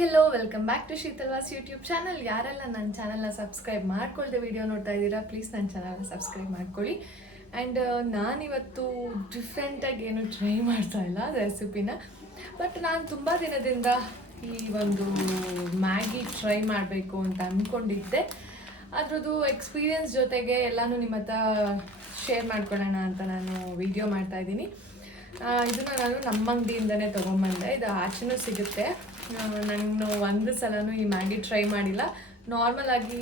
Hello welcome back to ಶೀತಲ್ವಾಸ್ YouTube channel. ಯಾರೆಲ್ಲ ನನ್ನ ಚಾನಲ್ನ ಸಬ್ಸ್ಕ್ರೈಬ್ ಮಾಡ್ಕೊಳ್ದೆ ವಿಡಿಯೋ ನೋಡ್ತಾ ಇದ್ದೀರಾ, ಪ್ಲೀಸ್ ನನ್ನ ಚಾನಲ್ನ ಸಬ್ಸ್ಕ್ರೈಬ್ ಮಾಡ್ಕೊಳ್ಳಿ. ಆ್ಯಂಡ್ ನಾನಿವತ್ತು ಡಿಫ್ರೆಂಟಾಗಿ ಏನು ಟ್ರೈ ಮಾಡ್ತಾ ಇಲ್ಲ ರೆಸಿಪಿನ, ಬಟ್ ನಾನು ತುಂಬ ದಿನದಿಂದ ಈ ಒಂದು ಮ್ಯಾಗಿ ಟ್ರೈ ಮಾಡಬೇಕು ಅಂತ ಅಂದ್ಕೊಂಡಿದ್ದೆ. ಅದ್ರದ್ದು ಎಕ್ಸ್ಪೀರಿಯನ್ಸ್ ಜೊತೆಗೆ ಎಲ್ಲನೂ ನಿಮ್ಮ ಹತ್ರ ಶೇರ್ ಮಾಡ್ಕೊಳ್ಳೋಣ ಅಂತ ನಾನು ವಿಡಿಯೋ ಮಾಡ್ತಾಯಿದ್ದೀನಿ. ಇದನ್ನು ನಾನು ನಮ್ಮ ಅಂಗಡಿಯಿಂದನೇ ತೊಗೊಂಬಂದೆ. ಇದು ಆಚೆನೂ ಸಿಗುತ್ತೆ. ನಾನು ಒಂದು ಸಲನೂ ಈ ಮ್ಯಾಗಿ ಟ್ರೈ ಮಾಡಿಲ್ಲ. ನಾರ್ಮಲ್ ಆಗಿ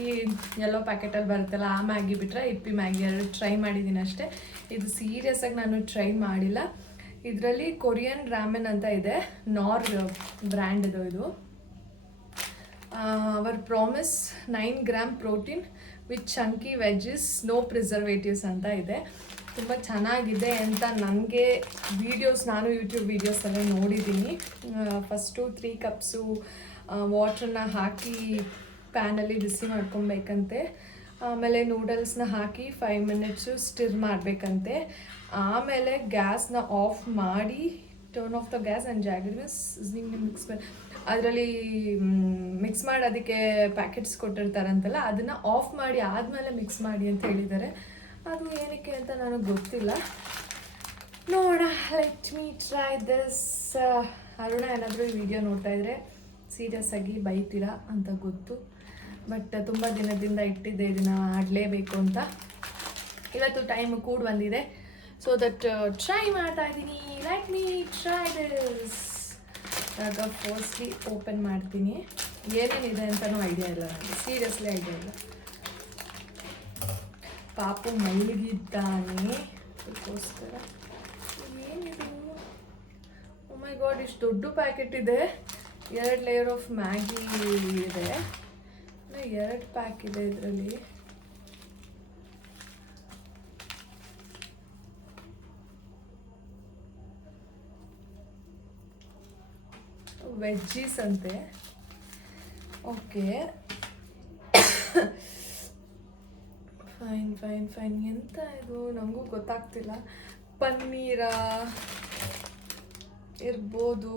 ಎಲ್ಲೋ ಪ್ಯಾಕೆಟಲ್ಲಿ ಬರುತ್ತಲ್ಲ ಆ ಮ್ಯಾಗಿ ಬಿಟ್ಟರೆ ಇಪ್ಪಿ ಮ್ಯಾಗಿ ಎರಡು ಟ್ರೈ ಮಾಡಿದ್ದೀನಿ ಅಷ್ಟೇ. ಇದು ಸೀರಿಯಸ್ ಆಗಿ ನಾನು ಟ್ರೈ ಮಾಡಿಲ್ಲ. ಇದರಲ್ಲಿ ಕೊರಿಯನ್ ರಾಮೆನ್ ಅಂತ ಇದೆ, ನಾರ್ ಬ್ರ್ಯಾಂಡ್ದು. ಇದು our promise 9 gram protein with chunky veggies, no preservatives ಅಂತ ಇದೆ. ತುಂಬ ಚೆನ್ನಾಗಿದೆ ಅಂತ ನನಗೆ ವೀಡಿಯೋಸ್, ನಾನು ಯೂಟ್ಯೂಬ್ ವೀಡಿಯೋಸಲ್ಲೇ ನೋಡಿದ್ದೀನಿ. ಫಸ್ಟು 3 ಕಪ್ಸು ವಾಟ್ರನ್ನ ಹಾಕಿ ಪ್ಯಾನಲ್ಲಿ ಬಿಸಿ ಮಾಡ್ಕೊಬೇಕಂತೆ. ಆಮೇಲೆ ನೂಡಲ್ಸ್ನ ಹಾಕಿ 5 ಮಿನಿಟ್ಸು ಸ್ಟಿರ್ ಮಾಡಬೇಕಂತೆ. ಆಮೇಲೆ ಗ್ಯಾಸ್ನ ಆಫ್ ಮಾಡಿ turn off the gas and ಜಾಗರಿಸ್ ಮಿಕ್ಸ್ ಅದರಲ್ಲಿ ಮಿಕ್ಸ್ ಮಾಡೋದಕ್ಕೆ ಪ್ಯಾಕೆಟ್ಸ್ ಕೊಟ್ಟಿರ್ತಾರಂತಲ್ಲ, ಅದನ್ನು ಆಫ್ ಮಾಡಿ ಆದಮೇಲೆ ಮಿಕ್ಸ್ ಮಾಡಿ ಅಂತ ಹೇಳಿದ್ದಾರೆ. ಅದು ಏನಕ್ಕೆ ಅಂತ ನನಗೆ ಗೊತ್ತಿಲ್ಲ. ನೋಡ, let me try this. Aruna ಏನಾದರೂ ಈ ವಿಡಿಯೋ ನೋಡ್ತಾ ಇದ್ದರೆ ಸೀರಿಯಸ್ ಆಗಿ ಬೈತೀರಾ ಅಂತ ಗೊತ್ತು, ಬಟ್ ತುಂಬ ದಿನದಿಂದ ಇಟ್ಟಿದ್ದೆ ಇದನ್ನು ಮಾಡಲೇಬೇಕು ಅಂತ. ಇವತ್ತು ಟೈಮ್ ಕೂಡ ಬಂದಿದೆ, ಸೊ ದಟ್ ಟ್ರೈ ಮಾಡ್ತಾ ಇದ್ದೀನಿ. Let me try this. ಆಗ ಫಸ್ಟ್ಲಿ ಓಪನ್ ಮಾಡ್ತೀನಿ. ಏನೇನಿದೆ ಅಂತಲೂ ಐಡಿಯಾ ಇಲ್ಲ ನನಗೆ, ಸೀರಿಯಸ್ಲಿ ಐಡಿಯಾ ಇಲ್ಲ. ಪಾಪು ಮಲಗಿದ್ದಾನೆ, ಅದಕ್ಕೋಸ್ಕರ. ಏನಿದು? ಓ ಮೈ ಗಾಡ್, ಇಷ್ಟು ದೊಡ್ಡ ಪ್ಯಾಕೆಟ್ ಇದೆ. 2 ಲೇಯರ್ ಆಫ್ ಮ್ಯಾಗಿ ಇದೆ. 2 ಪ್ಯಾಕ್ ಇದೆ ಇದರಲ್ಲಿ. ವೆಜ್ಜೀಸ್ ಅಂತೆ. Okay, fine fine fine. ಎಂತ ಇದು ನನಗೂ ಗೊತ್ತಾಗ್ತಿಲ್ಲ. ಪನ್ನೀರ ಇರ್ಬೋದು.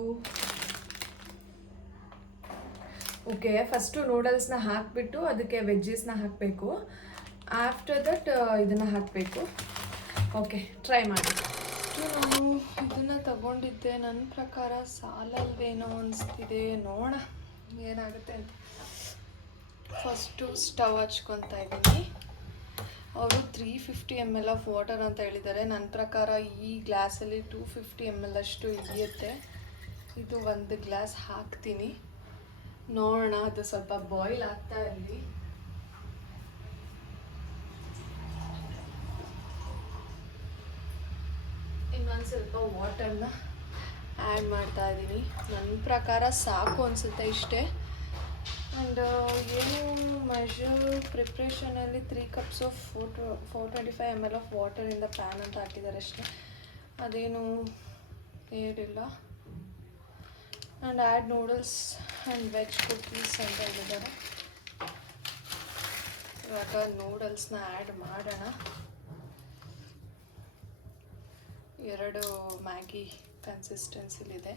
ಓಕೆ, ಫಸ್ಟು ನೂಡಲ್ಸ್ನ ಹಾಕಿಬಿಟ್ಟು ಅದಕ್ಕೆ ವೆಜ್ಜೀಸ್ನ ಹಾಕಬೇಕು. ಆಫ್ಟರ್ ದಟ್ ಇದನ್ನು ಹಾಕಬೇಕು. ಓಕೆ, ಟ್ರೈ ಮಾಡಿ. ನಾನು ಇದನ್ನು ತಗೊಂಡಿದ್ದೆ, ನನ್ನ ಪ್ರಕಾರ ಸಾಲಲ್ವೇನೋ ಅನಿಸ್ತಿದೆ. ನೋಡೋಣ ಏನಾಗುತ್ತೆ ಅಂತ. ಫಸ್ಟು ಸ್ಟವ್ ಹಚ್ಕೊತಾ ಇದ್ದೀನಿ. ಅವರು 350 ml ಆಫ್ ವಾಟರ್ ಅಂತ ಹೇಳಿದ್ದಾರೆ. ನನ್ನ ಪ್ರಕಾರ ಈ ಗ್ಲಾಸಲ್ಲಿ 250 ml ಅಷ್ಟು ಹಿಡಿಯುತ್ತೆ. ಇದು 1 ಗ್ಲಾಸ್ ಹಾಕ್ತೀನಿ. ನೋಡೋಣ, ಅದು ಸ್ವಲ್ಪ ಬಾಯ್ಲ್ ಆಗ್ತಾ ಇರಲಿ. ಇನ್ನೊಂದು ಸ್ವಲ್ಪ ವಾಟರ್ನ ಆ್ಯಡ್ ಮಾಡ್ತಾ ಇದ್ದೀನಿ. ನನ್ನ ಪ್ರಕಾರ ಸಾಕು ಅನಿಸುತ್ತೆ ಇಷ್ಟೇ. ಆ್ಯಂಡ್ ಏನು ಮೆಷರ್ ಪ್ರಿಪ್ರೇಷನಲ್ಲಿ 3 cups of 425 ml of water in the pan ಅಂತ ಹಾಕಿದ್ದಾರೆ ಅಷ್ಟೇ. ಅದೇನು ಏನಿಲ್ಲ. And add noodles and veg cookies ಅಂತ ಹೇಳಿದ್ದಾರೆ. ಇವಾಗ ನೂಡಲ್ಸ್ನ ಆ್ಯಡ್ ಮಾಡೋಣ. 2 ಮ್ಯಾಗಿ ಕನ್ಸಿಸ್ಟೆನ್ಸಿಲಿದೆ.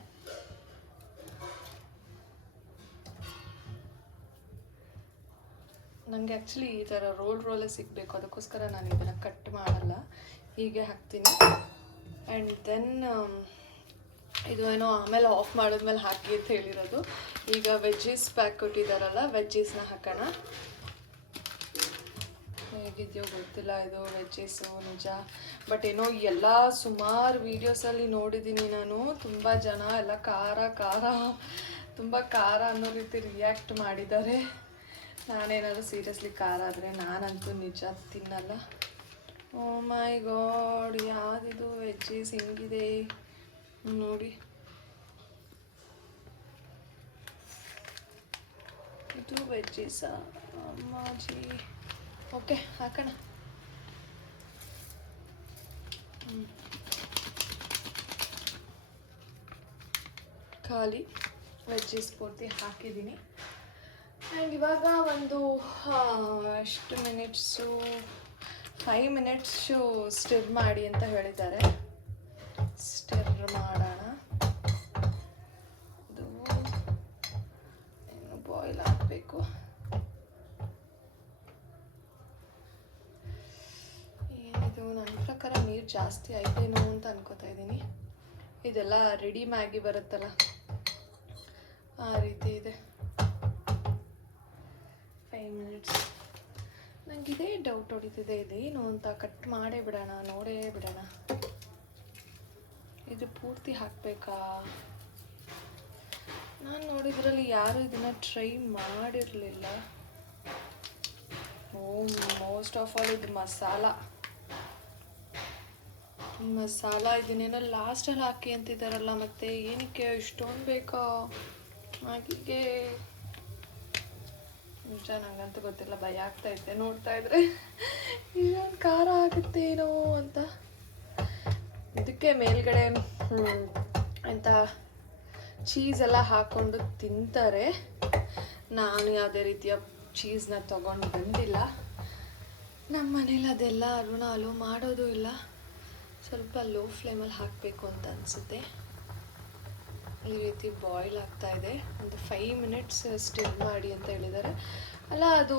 ನನಗೆ ಆ್ಯಕ್ಚುಲಿ ಈ ಥರ ರೋಲೇ ಸಿಗಬೇಕು, ಅದಕ್ಕೋಸ್ಕರ ನಾನು ಇದನ್ನು ಕಟ್ ಮಾಡಲ್ಲ, ಹೀಗೆ ಹಾಕ್ತೀನಿ. ಆ್ಯಂಡ್ ದೆನ್ ಇದು ಏನೋ ಆಮೇಲೆ ಆಫ್ ಮಾಡಿದ್ಮೇಲೆ ಹಾಕಿ ಅಂತ ಹೇಳಿರೋದು. ಈಗ ವೆಜ್ಜೀಸ್ ಪ್ಯಾಕ್ ಕೊಟ್ಟಿದ್ದಾರಲ್ಲ, ವೆಜ್ಜೀಸ್ನ ಹಾಕೋಣ. ಹೇಗಿದೆಯೋ ಗೊತ್ತಿಲ್ಲ ಇದು ವೆಜ್ಜೀಸು ನಿಜ, ಬಟ್ ಏನೋ ಎಲ್ಲ ಸುಮಾರು ವೀಡಿಯೋಸಲ್ಲಿ ನೋಡಿದ್ದೀನಿ ನಾನು. ತುಂಬ ಜನ ಎಲ್ಲ ತುಂಬ ಖಾರ ಅನ್ನೋ ರೀತಿ ರಿಯಾಕ್ಟ್ ಮಾಡಿದ್ದಾರೆ. ನಾನೇನಾದರೂ ಸೀರಿಯಸ್ಲಿ ಖಾರ ಆದರೆ ನಾನಂತೂ ನಿಜ ತಿನ್ನಲ್ಲ. ಓ ಮೈ ಗಾಡ್, ಯಾವುದಿದು ವೆಜ್ಜೀಸ್ ಹಿಂಗಿದೆ ನೋಡಿ. ಇದು ವೆಜ್ಜೀಸಾ ಅಮ್ಮಾಜಿ? ಓಕೆ, ಹಾಕೋಣ. ಖಾಲಿ ವೆಜ್ಜೀಸ್ ಪೂರ್ತಿ ಹಾಕಿದ್ದೀನಿ. ಆ್ಯಂಡ್ ಇವಾಗ ಒಂದು ಎಷ್ಟು ಮಿನಿಟ್ಸು, 5 ಮಿನಿಟ್ಸು ಸ್ಟಿರ್ ಮಾಡಿ ಅಂತ ಹೇಳಿದ್ದಾರೆ. ಸ್ಟಿರ್ ಮಾಡೋಣ. ನೀರು ಜಾಸ್ತಿ ಆಯ್ತೇನೋ ಅಂತ ಅನ್ಕೋತಾ ಇದ್ದೀನಿ. ಇದೆಲ್ಲ ರೆಡಿ ಮ್ಯಾಗಿ ಬರುತ್ತಲ್ಲ ಆ ರೀತಿ ಇದೆ. 5 ಮಿನಿಟ್ಸ್. ನನಗಿದೇ ಡೌಟ್ ಹೊಡಿತಿದೆ, ಇದೇನು ಅಂತ. ಕಟ್ ಮಾಡೇ ಬಿಡೋಣ, ನೋಡೇ ಬಿಡೋಣ. ಇದು ಪೂರ್ತಿ ಹಾಕಬೇಕಾ? ನಾನು ನೋಡಿದ್ರಲ್ಲಿ ಯಾರು ಇದನ್ನು ಟ್ರೈ ಮಾಡಿರಲಿಲ್ಲ. ಮೋಸ್ಟ್ ಆಫ್ ಆಲ್ ಇದು ಮಸಾಲ ಇದನ್ನೇನೋ ಲಾಸ್ಟಲ್ಲಿ ಹಾಕಿ ಅಂತಿದ್ದಾರಲ್ಲ, ಮತ್ತೆ ಏನಕ್ಕೆ ಇಷ್ಟೊಂದು ಬೇಕಾ ಮ್ಯಾಗಿಗೆ? ನಿಜ ನಂಗಂತೂ ಗೊತ್ತಿಲ್ಲ, ಭಯ ಆಗ್ತಾ ಇದ್ದೆ ನೋಡ್ತಾ ಇದ್ರೆ. ಇದೊಂದು ಖಾರ ಆಗುತ್ತೇನೋ ಅಂತ. ಇದಕ್ಕೆ ಮೇಲ್ಗಡೆ ಅಂತ ಚೀಸೆಲ್ಲ ಹಾಕ್ಕೊಂಡು ತಿಂತಾರೆ. ನಾನು ಯಾವುದೇ ರೀತಿಯ ಚೀಸ್ನ ತೊಗೊಂಡು ಬಂದಿಲ್ಲ. ನಮ್ಮ ಮನೇಲಿ ಅದೆಲ್ಲ ಅಲೋ ಮಾಡೋದು ಇಲ್ಲ. ಸ್ವಲ್ಪ ಲೋ ಫ್ಲೇಮಲ್ಲಿ ಹಾಕಬೇಕು ಅಂತ ಅನಿಸುತ್ತೆ. ಈ ರೀತಿ ಬಾಯ್ಲ್ ಆಗ್ತಾ ಇದೆ. ಒಂದು 5 ಮಿನಿಟ್ಸ್ ಸ್ಟಿರ್ ಮಾಡಿ ಅಂತ ಹೇಳಿದ್ದಾರೆ. ಅಲ್ಲ, ಅದು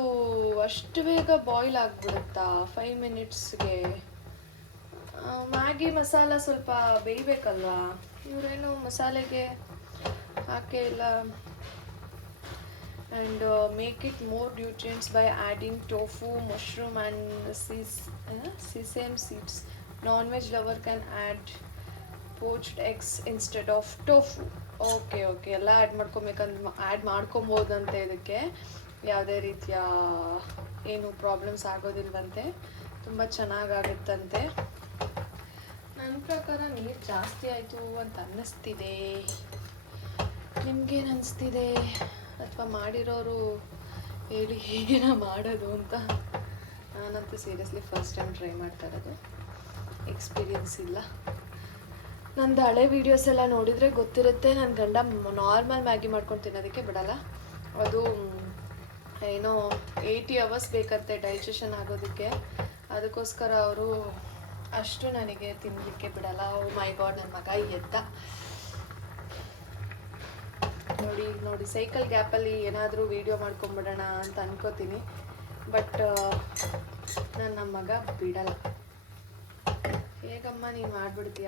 ಅಷ್ಟು ಬೇಗ ಬಾಯ್ಲ್ ಆಗಿಬಿಡುತ್ತಾ 5 ಮಿನಿಟ್ಸ್ಗೆ? ಮ್ಯಾಗಿ ಮಸಾಲ ಸ್ವಲ್ಪ ಬೇಯಬೇಕಲ್ವಾ? ಇವರೇನು ಮಸಾಲೆಗೆ ಹಾಕೇ ಇಲ್ಲ. And make it more nutrients by adding tofu, mushroom and sesame seeds. Non-veg lover can add poached eggs instead of tofu. Okay ಎಲ್ಲ ಆ್ಯಡ್ ಮಾಡ್ಕೊಬೋದಂತೆ. ಇದಕ್ಕೆ ಯಾವುದೇ ರೀತಿಯ ಏನು ಪ್ರಾಬ್ಲಮ್ಸ್ ಆಗೋದಿಲ್ವಂತೆ. ತುಂಬ ಚೆನ್ನಾಗಾಗುತ್ತಂತೆ. ನನ್ನ ಪ್ರಕಾರ ನೀರು ಜಾಸ್ತಿ ಆಯಿತು ಅಂತ ಅನ್ನಿಸ್ತಿದೆ. ನಿಮಗೇನು ಅನ್ನಿಸ್ತಿದೆ? ಅಥವಾ ಮಾಡಿರೋರು ಹೇಳಿ ಹೇಗೇನ ಮಾಡೋದು ಅಂತ. ನಾನಂತೂ ಸೀರಿಯಸ್ಲಿ ಫಸ್ಟ್ ಟೈಮ್ ಟ್ರೈ ಮಾಡ್ತಾ ಇರೋದು, ಎಕ್ಸ್ಪೀರಿಯನ್ಸ್ ಇಲ್ಲ. ನಂದು ಹಳೆ ವೀಡಿಯೋಸ್ ಎಲ್ಲ ನೋಡಿದರೆ ಗೊತ್ತಿರುತ್ತೆ. ನನ್ನ ಗಂಡ ನಾರ್ಮಲ್ ಮ್ಯಾಗಿ ಮಾಡ್ಕೊಂಡು ತಿನ್ನೋದಕ್ಕೆ ಬಿಡಲ್ಲ. ಅದು ಏನೋ 80 hours ಬೇಕಂತೆ ಡೈಜೆಷನ್ ಆಗೋದಕ್ಕೆ. ಅದಕ್ಕೋಸ್ಕರ ಅವರು ಅಷ್ಟು ನನಗೆ ತಿನ್ನಲಿಕ್ಕೆ ಬಿಡಲ್ಲ. ಮೈ ಗಾಡ್, ನನ್ನ ಮಗ ಎದ್ದ ನೋಡಿ. ಸೈಕಲ್ ಗ್ಯಾಪಲ್ಲಿ ಏನಾದರೂ ವೀಡಿಯೋ ಮಾಡ್ಕೊಂಬಿಡೋಣ ಅಂತ ಅನ್ಕೋತೀನಿ. ಬಟ್ ನನ್ನ ಮಗ ಬಿಡಲ್ಲ. ಹೇಗಮ್ಮ ನೀನು ಮಾಡಿಬಿಡ್ತೀಯ?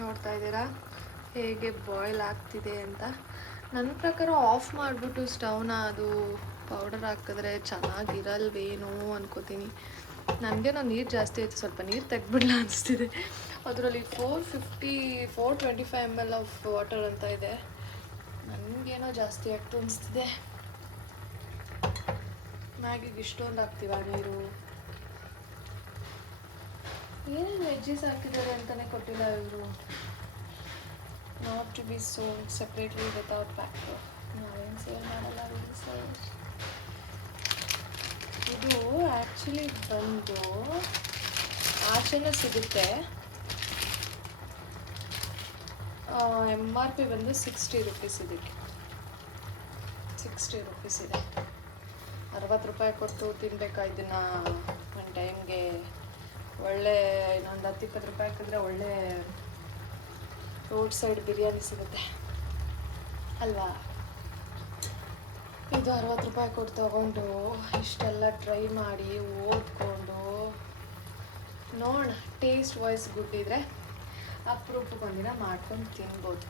ನೋಡ್ತಾ ಇದ್ದೀರಾ ಹೇಗೆ ಬಾಯ್ಲ್ ಆಗ್ತಿದೆ ಅಂತ. ನನ್ನ ಪ್ರಕಾರ ಆಫ್ ಮಾಡಿಬಿಟ್ಟು ಸ್ಟವ್ನ ಅದು ಪೌಡರ್ ಹಾಕಿದ್ರೆ ಚೆನ್ನಾಗಿರಲ್ವೇನೋ ಅನ್ಕೋತೀನಿ. ನನಗೇನೋ ನೀರು ಜಾಸ್ತಿ ಆಯಿತು, ಸ್ವಲ್ಪ ನೀರು ತೆಗ್ಬಿಡ್ಲ ಅನಿಸ್ತಿದೆ. ಅದರಲ್ಲಿ 425 ml ಆಫ್ ವಾಟರ್ ಅಂತ ಇದೆ. ನನಗೇನೋ ಜಾಸ್ತಿ ಆಗ್ತು ಅನಿಸ್ತಿದೆ. ಮ್ಯಾಗಿಗೆ ಇಷ್ಟೊಂದು ಹಾಕ್ತೀವ ನೀರು? ಏನೇನು ವೆಜ್ಜಸ್ ಹಾಕಿದ್ದಾರೆ ಅಂತಲೇ ಕೊಟ್ಟಿಲ್ಲ ಇವರು. ನಾಟ್ ಟು ಬಿ ಸೋನ್ ಸಪ್ರೇಟ್ಲಿ ವಿತೌಟ್ ಪ್ಯಾಕ್ಟರ್. ನಾವೇನು ಸೇಲ್ ಮಾಡಲ್ಲ ಇದು. ಆ್ಯಕ್ಚುಲಿ ಬಂದು ಆಚೆನೂ ಸಿಗುತ್ತೆ. MRP ಬಂದು 60 rupees. ಇದಕ್ಕೆ 60 rupees ಇದೆ. 60 ರೂಪಾಯಿ ಕೊಟ್ಟು ತಿನ್ಬೇಕಾ ಇದನ್ನು? ಒಂದು ಟೈಮ್ಗೆ ಒಳ್ಳೆ ಇನ್ನೊಂದು 10-20 ರೂಪಾಯಿ ಹಾಕಿದ್ರೆ ಒಳ್ಳೆ ರೋಡ್ ಸೈಡ್ ಬಿರಿಯಾನಿ ಸಿಗುತ್ತೆ ಅಲ್ವಾ? ಇದು 60 ರೂಪಾಯಿ ಕೊಟ್ಟು ತೊಗೊಂಡು ಇಷ್ಟೆಲ್ಲ ಟ್ರೈ ಮಾಡಿ ಓದ್ಕೊಂಡು ನೋಡೋಣ. ಟೇಸ್ಟ್ ವಾಯ್ಸ್ ಗುಡ್ ಇದ್ದರೆ ಅಪರೂಪಕ್ಕೆ ಒಂದಿನ ಮಾಡ್ಕೊಂಡು ತಿನ್ಬೋದು.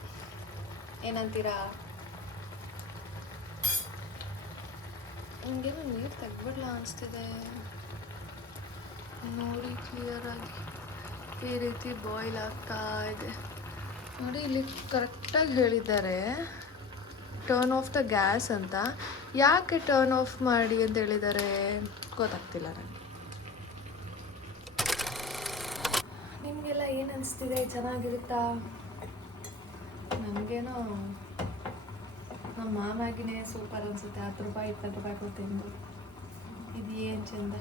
ಏನಂತೀರಾ? ನಿಮಗೇನೋ ನೀರು ತೆಗ್ಬಿಡ್ಲ ಅನಿಸ್ತಿದೆ. ನೋಡಿ ಕ್ಲಿಯರಾಗಿ ಈ ರೀತಿ ಬಾಯ್ಲ್ ಆಗ್ತಾ ಇದೆ. ನೋಡಿ ಇಲ್ಲಿ ಕರೆಕ್ಟಾಗಿ ಹೇಳಿದ್ದಾರೆ ಟರ್ನ್ ಆಫ್ ದ ಗ್ಯಾಸ್ ಅಂತ. ಯಾಕೆ ಟರ್ನ್ ಆಫ್ ಮಾಡಿ ಅಂತ ಹೇಳಿದ್ದಾರೆ ಗೊತ್ತಾಗ್ತಿಲ್ಲ ನನಗೆ. ನಿಮಗೆಲ್ಲ ಏನು ಅನಿಸ್ತಿದೆ? ಚೆನ್ನಾಗಿರುತ್ತಾ? ನನಗೇನೋ ನಮ್ಮ ಮಾಮಾಗಿನೇ ಸೂಪರ್ ಅನಿಸುತ್ತೆ. 10 ರೂಪಾಯಿ 20 ರೂಪಾಯಿ ಕೊಡ್ತೀನಿ. ಇದು ಏನು ಚೆಂದ.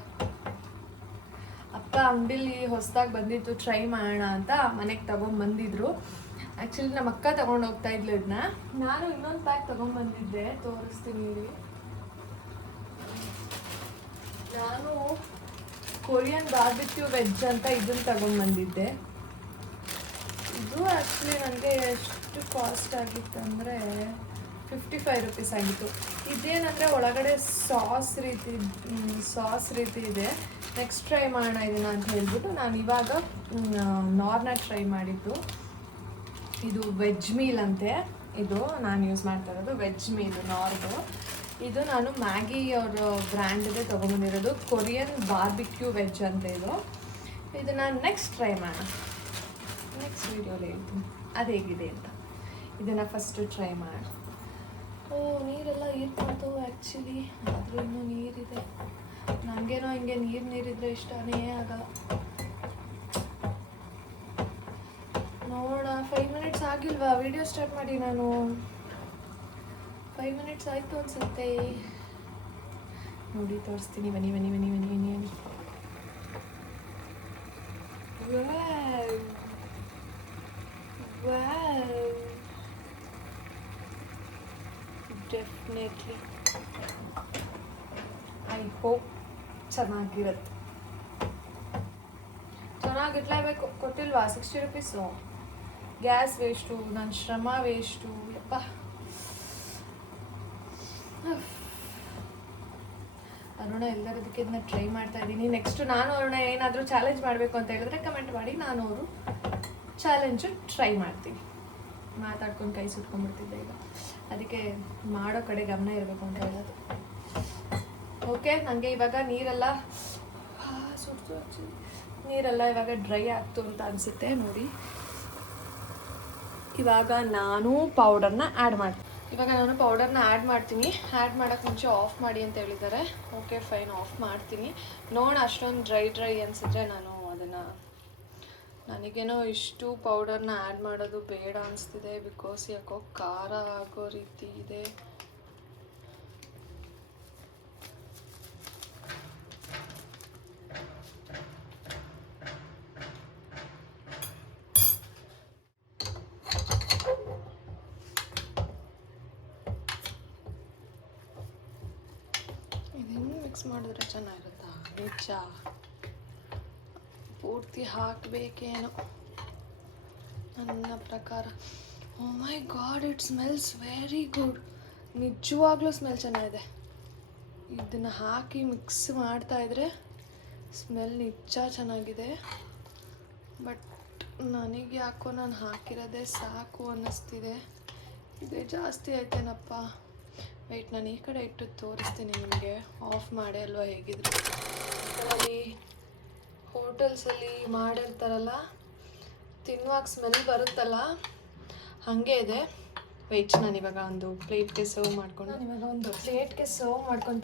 ಅಕ್ಕ ಅಂಗಡಿಲಿ ಹೊಸದಾಗಿ ಬಂದಿತ್ತು, ಟ್ರೈ ಮಾಡೋಣ ಅಂತ ಮನೆಗೆ ತೊಗೊಂಬಂದಿದ್ರು. ಆ್ಯಕ್ಚುಲಿ ನಮ್ಮ ಅಕ್ಕ ತೊಗೊಂಡು ಹೋಗ್ತಾ ಇದ್ಲು ಇದನ್ನ. ನಾನು ಇನ್ನೊಂದು ಪ್ಯಾಕ್ ತೊಗೊಂಬಂದಿದ್ದೆ, ತೋರಿಸ್ತೀನಿ. ನಾನು ಕೊರಿಯನ್ ಬಾರ್ಬಿಕ್ಯೂ ವೆಜ್ ಅಂತ ಇದನ್ನು ತೊಗೊಂಬಂದಿದ್ದೆ. ಇದು ಆ್ಯಕ್ಚುಲಿ ನನಗೆ ಎಷ್ಟು ಕಾಸ್ಟ್ ಆಗಿತ್ತಂದರೆ ₹55 ಆಗಿತ್ತು. ಇದೇನಂದರೆ ಒಳಗಡೆ ಸಾಸ್ ರೀತಿ ಇದೆ. ನೆಕ್ಸ್ಟ್ ಟ್ರೈ ಮಾಡೋಣ ಇದನ್ನು ಅಂತ ಹೇಳ್ಬಿಟ್ಟು ನಾನು ಇವಾಗ ನಾರ್ನ ಟ್ರೈ ಮಾಡಿದ್ದು. ಇದು ವೆಜ್ ಮೀಲ್ ಅಂತೆ. ಇದು ನಾನು ಯೂಸ್ ಮಾಡ್ತಾ ಇರೋದು ವೆಜ್ ಮೀಲ್ ನಾರ್ದು. ಇದು ನಾನು ಮ್ಯಾಗಿ ಅವ್ರ ಬ್ರ್ಯಾಂಡ್ದೇ ತೊಗೊಂಬಂದಿರೋದು. ಕೊರಿಯನ್ ಬಾರ್ಬಿಕ್ಯೂ ವೆಜ್ ಅಂತ ಇದು ನಾನು ನೆಕ್ಸ್ಟ್ ಟ್ರೈ ಮಾಡೋಣ. ನೆಕ್ಸ್ಟ್ ವೀಡಿಯೋಲಿ ಹೇಳ್ತೀನಿ ಅದು ಹೇಗಿದೆ ಅಂತ. ಇದನ್ನು ಫಸ್ಟು ಟ್ರೈ ಮಾಡಿ. ನೀರೆಲ್ಲ ಇರ್ಬೋದು ಆ್ಯಕ್ಚುಲಿ, ಆದರೂ ಇನ್ನೂ ನೀರಿದೆ. ನನಗೇನೋ ಹಿಂಗೆ ನೀರಿದ್ರೆ ಇಷ್ಟನೇ ಆಗಲ್ಲ. ನೋಡೋಣ. 5 ಮಿನಿಟ್ಸ್ ಆಗಿಲ್ವಾ ವಿಡಿಯೋ ಸ್ಟಾರ್ಟ್ ಮಾಡಿ? ನಾನು 5 ಮಿನಿಟ್ಸ್ ಆಯಿತು ಅನಿಸುತ್ತೆ. ನೋಡಿ ತೋರಿಸ್ತೀನಿ. ಬನ್ನಿ. ಡೆಫಿನೆಟ್ಲಿ ಐ ಹೋಪ್ ಚೆನ್ನಾಗಿರ್ಲೇಬೇಕು. ಕೊಟ್ಟಿಲ್ವಾ ₹60? ಗ್ಯಾಸ್ ವೇಸ್ಟು, ನನ್ನ ಶ್ರಮ ವೇಸ್ಟು. ಯಪ್ಪ, ಅರುಣ ಎಲ್ಲದಕ್ಕೆ ಇದನ್ನ ಟ್ರೈ ಮಾಡ್ತಾ ಇದ್ದೀನಿ. ನೆಕ್ಸ್ಟ್ ನಾನು ಅರುಣ ಏನಾದರೂ ಚಾಲೆಂಜ್ ಮಾಡಬೇಕು ಅಂತ ಹೇಳಿದ್ರೆ ಕಮೆಂಟ್ ಮಾಡಿ, ನಾನು ಅವರು ಚಾಲೆಂಜು ಟ್ರೈ ಮಾಡ್ತೀನಿ. ಮಾತಾಡ್ಕೊಂಡು ಕೈ ಸುಟ್ಕೊಂಡ್ಬಿಡ್ತಿದ್ದೆ ಈಗ, ಅದಕ್ಕೆ ಮಾಡೋ ಕಡೆ ಗಮನ ಇರಬೇಕು ಅಂತ ಹೇಳೋದು. ಓಕೆ, ನನಗೆ ಇವಾಗ ನೀರೆಲ್ಲ ಇವಾಗ ಡ್ರೈ ಆಗ್ತು ಅಂತ ಅನಿಸುತ್ತೆ. ನೋಡಿ, ಇವಾಗ ನಾನು ಪೌಡರ್ನ ಆ್ಯಡ್ ಮಾಡ್ತೀನಿ. ಆ್ಯಡ್ ಮಾಡೋಕ್ಕೆ ಮುಂಚೆ ಆಫ್ ಮಾಡಿ ಅಂತ ಹೇಳಿದ್ದಾರೆ. ಓಕೆ ಫೈನ್, ಆಫ್ ಮಾಡ್ತೀನಿ. ನೋಡೋಣ, ಅಷ್ಟೊಂದು ಡ್ರೈ ಅನಿಸಿದ್ರೆ ನನಗೇನೋ ಇಷ್ಟು ಪೌಡರ್ನ ಆ್ಯಡ್ ಮಾಡೋದು ಬೇಡ ಅನಿಸ್ತಿದೆ. ಬಿಕಾಸ್ ಯಾಕೋ ಖಾರ ಆಗೋ ರೀತಿ ಇದೆ. ಇದನ್ನು ಮಿಕ್ಸ್ ಮಾಡಿದ್ರೆ ಚೆನ್ನಾಗಿರುತ್ತಾ? ನಿಜ ಪೂರ್ತಿ ಹಾಕಬೇಕೇನೋ ನನ್ನ ಪ್ರಕಾರ. Oh my God, it smells very good. ನಿಜವಾಗ್ಲೂ ಸ್ಮೆಲ್ ಚೆನ್ನಾಗಿದೆ. ಇದನ್ನು ಹಾಕಿ ಮಿಕ್ಸ್ ಮಾಡ್ತಾಯಿದ್ರೆ ಸ್ಮೆಲ್ ನಿಜ ಚೆನ್ನಾಗಿದೆ. ಬಟ್ ನನಗೆ ಯಾಕೋ ನಾನು ಹಾಕಿರೋದೇ ಸಾಕು ಅನ್ನಿಸ್ತಿದೆ. ಇದೇ ಜಾಸ್ತಿ ಆಯ್ತೇನಪ್ಪ. ವೆಯ್ಟ್, ನಾನು ಈ ಕಡೆ ಇಟ್ಟು ತೋರಿಸ್ತೀನಿ ನಿಮಗೆ. ಆಫ್ ಮಾಡಿ ಅಲ್ವಾ ಹೇಗಿದ್ರು. ಹೋಟೆಲ್ಸಲ್ಲಿ ಮಾಡಿರ್ತಾರಲ್ಲ, ತಿನ್ನುವಾಗ ಸ್ಮೆಲ್ ಬರುತ್ತಲ್ಲ, ಹಾಗೆ ಇದೆ. ವೆಯ್ಟ್, ನಾನಿವಾಗ ಒಂದು ಪ್ಲೇಟ್ಗೆ ಸರ್ವ್ ಮಾಡ್ಕೊತಾ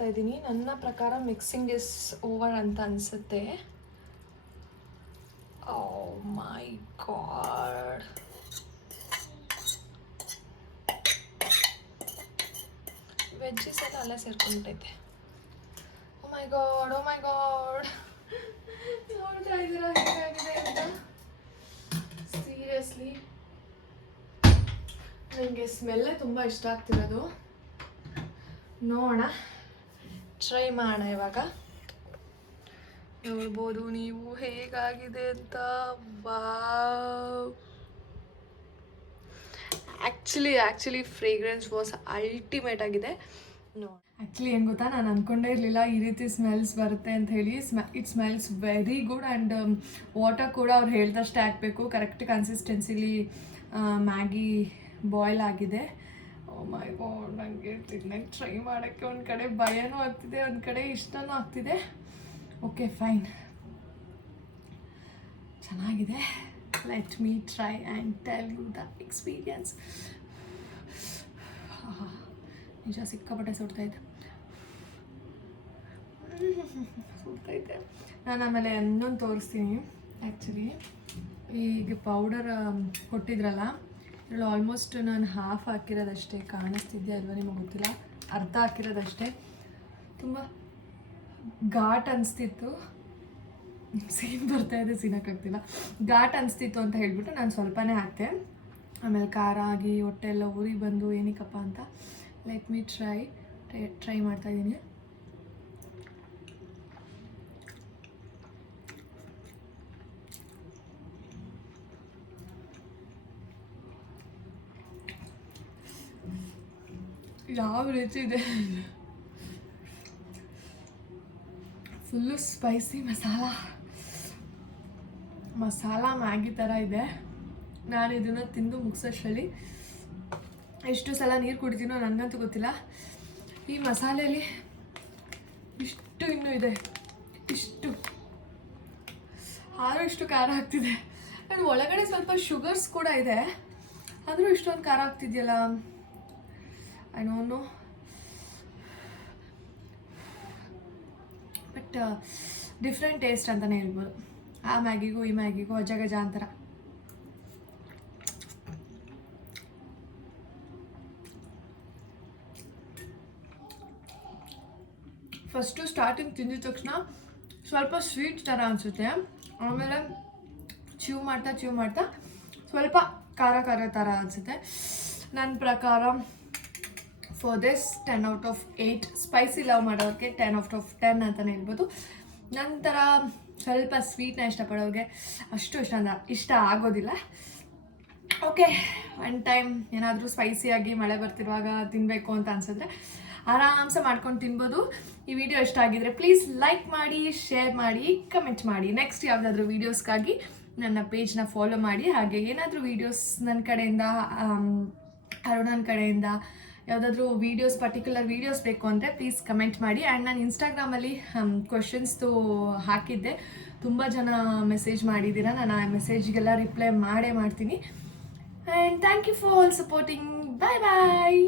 ಇದ್ದೀನಿ. ನನ್ನ ಪ್ರಕಾರ ಮಿಕ್ಸಿಂಗ್ ಇಸ್ ಓವರ್ ಅಂತ ಅನಿಸುತ್ತೆ. ಓ ಮೈ ಗಾಡ್, ವೆಜ್ಜಸ್ ಎಲ್ಲ ಅಲ್ಲೇ ಸೇರ್ಕೊಂಡ್ಬಿಟ್ಟೈತೆ. ಓ ಮೈ ಗಾಡ್ ನೋಡ್ತಾ ಇದ್ದೀರಾ ಹೇಗಾಗಿದೆ ಅಂತ? ಸೀರಿಯಸ್ಲಿ ನನಗೆ ಸ್ಮೆಲ್ಲೇ ತುಂಬ ಇಷ್ಟ ಆಗ್ತಿರೋದು. ನೋಡೋಣ, ಟ್ರೈ ಮಾಡೋಣ. ಇವಾಗ ನೋಡ್ಬೋದು ನೀವು ಹೇಗಾಗಿದೆ ಅಂತ. Wow, actually fragrance was ultimate ಆಗಿದೆ. ಆ್ಯಕ್ಚುಲಿ ಏನು ಗೊತ್ತಾ, ನಾನು ಅಂದ್ಕೊಂಡೇ ಇರಲಿಲ್ಲ ಈ ರೀತಿ ಸ್ಮೆಲ್ಸ್ ಬರುತ್ತೆ ಅಂತ ಹೇಳಿ. It smells very good. And water ಕೂಡ ಅವ್ರು ಹೇಳ್ದಷ್ಟೇ ಹಾಕಬೇಕು. ಕರೆಕ್ಟ್ ಕನ್ಸಿಸ್ಟೆನ್ಸಿಲಿ ಮ್ಯಾಗಿ ಬಾಯ್ಲ್ ಆಗಿದೆ. ಓ ಮೈ ಗಾಡ್, ನನಗೆ ತಿನ್ನಕ್ಕೆ ಟ್ರೈ ಮಾಡೋಕ್ಕೆ ಒಂದು ಕಡೆ ಭಯನೂ ಆಗ್ತಿದೆ, ಒಂದು ಕಡೆ ಇಷ್ಟನೂ ಆಗ್ತಿದೆ. ಓಕೆ ಫೈನ್, ಚೆನ್ನಾಗಿದೆ. Let me try and tell you the experience. ನಿಜ ಸಿಕ್ಕಾಪಟ್ಟೆ ಸುಡ್ತೈತೆ. ನಾನು ಆಮೇಲೆ ಇನ್ನೊಂದು ತೋರಿಸ್ತೀನಿ. ಆ್ಯಕ್ಚುಲಿ ಈಗ ಪೌಡರ್ ಕೊಟ್ಟಿದ್ರಲ್ಲ, ಇದರಲ್ಲಿ ಆಲ್ಮೋಸ್ಟ್ ನಾನು ಹಾಫ್ ಹಾಕಿರೋದಷ್ಟೇ. ಕಾಣಿಸ್ತಿದ್ಯಾ ಅಲ್ವಾ ನಿಮಗೆ ಗೊತ್ತಿಲ್ಲ, ಅರ್ಧ ಹಾಕಿರೋದಷ್ಟೇ. ತುಂಬ ಘಾಟ್ ಅನಿಸ್ತಿತ್ತು. ಸೀನ್ ಬರ್ತಾಯಿದೆ, ಸೀನಕ್ಕಾಗ್ತಿಲ್ಲ. ಘಾಟ್ ಅನಿಸ್ತಿತ್ತು ಅಂತ ಹೇಳ್ಬಿಟ್ಟು ನಾನು ಸ್ವಲ್ಪನೇ ಹಾಕ್ತೆ. ಆಮೇಲೆ ಖಾರ ಆಗಿ ಹೊಟ್ಟೆ ಎಲ್ಲ ಉರಿ ಬಂದು ಏನಕ್ಕಪ್ಪ ಅಂತ ಲೆಟ್ ಮೀ ಟ್ರೈ ಮಾಡ್ತಾಯಿದ್ದೀನಿ. ಯಾವ ರೀತಿ ಇದೆ, ಫುಲ್ಲು ಸ್ಪೈಸಿ ಮಸಾಲ ಮ್ಯಾಗಿ ಥರ ಇದೆ. ನಾನು ಇದನ್ನು ತಿಂದು ಮುಗಿಸೋಷ್ಟರಲ್ಲಿ ಎಷ್ಟು ಸಲ ನೀರು ಕುಡಿತೀನೋ ನನಗಂತೂ ಗೊತ್ತಿಲ್ಲ. ಈ ಮಸಾಲೆಯಲ್ಲಿ ಇಷ್ಟು ಇನ್ನೂ ಇದೆ, ಆದರೂ ಇಷ್ಟು ಖಾರ ಆಗ್ತಿದೆ. ಆ್ಯಂಡ್ ಒಳಗಡೆ ಸ್ವಲ್ಪ ಶುಗರ್ಸ್ ಕೂಡ ಇದೆ, ಆದರೂ ಇಷ್ಟೊಂದು ಖಾರ ಆಗ್ತಿದೆಯಲ್ಲ. I don't know, but different taste ಅಂತಲೇ ಹೇಳ್ಬೋದು. ಆ ಮ್ಯಾಗಿಗೂ ಈ ಮ್ಯಾಗಿಗೂ ಅಜಗಜ ಅಂತರ. ಫಸ್ಟು ಸ್ಟಾರ್ಟಿಂಗ್ ತಿಂದಿದ ತಕ್ಷಣ ಸ್ವಲ್ಪ ಸ್ವೀಟ್ ಥರ ಅನಿಸುತ್ತೆ, ಆಮೇಲೆ ಚೀವ್ ಮಾಡ್ತಾ ಸ್ವಲ್ಪ ಖಾರ ಥರ ಅನಿಸುತ್ತೆ. ನನ್ನ ಪ್ರಕಾರ for this 10 out of 8. Spicy love ಮಾಡೋರಿಗೆ 10 out of 10 ಅಂತಲೇ ಹೇಳ್ಬೋದು. ನಂತರ ಸ್ವಲ್ಪ ಸ್ವೀಟ್ನ ಇಷ್ಟಪಡೋರಿಗೆ ಅಷ್ಟು ಇಷ್ಟ ಆಗೋದಿಲ್ಲ. ಓಕೆ, ಒನ್ ಟೈಮ್ ಏನಾದರೂ ಸ್ಪೈಸಿಯಾಗಿ ಮಳೆ ಬರ್ತಿರುವಾಗ ತಿನ್ನಬೇಕು ಅಂತ ಅನ್ಸಿದ್ರೆ ಆರಾಮ್ಸೆ ಮಾಡ್ಕೊಂಡು ತಿನ್ಬೋದು. ಈ ವಿಡಿಯೋ ಇಷ್ಟ ಆಗಿದ್ರೆ ಪ್ಲೀಸ್ ಲೈಕ್ ಮಾಡಿ, ಶೇರ್ ಮಾಡಿ, ಕಮೆಂಟ್ ಮಾಡಿ. ನೆಕ್ಸ್ಟ್ ಯಾವುದಾದ್ರೂ ವೀಡಿಯೋಸ್ಗಾಗಿ ನನ್ನ ಪೇಜ್ನ ಫಾಲೋ ಮಾಡಿ. ಹಾಗೆ ಏನಾದರೂ ವೀಡಿಯೋಸ್ ನನ್ನ ಕಡೆಯಿಂದ, ಅರುಣನ ಕಡೆಯಿಂದ ಯಾವುದಾದ್ರೂ ಪರ್ಟಿಕ್ಯುಲರ್ ವೀಡಿಯೋಸ್ ಬೇಕು ಅಂದರೆ ಪ್ಲೀಸ್ ಕಮೆಂಟ್ ಮಾಡಿ. ಆ್ಯಂಡ್ ನಾನು ಇನ್ಸ್ಟಾಗ್ರಾಮಲ್ಲಿ ಕ್ವಶನ್ಸ್ದು ಹಾಕಿದ್ದೆ, ತುಂಬ ಜನ ಮೆಸೇಜ್ ಮಾಡಿದ್ದೀರಾ. ನಾನು ಆ ಮೆಸೇಜ್ಗೆಲ್ಲ ರಿಪ್ಲೈ ಮಾಡ್ತೀನಿ. And thank you for all supporting. Bye bye.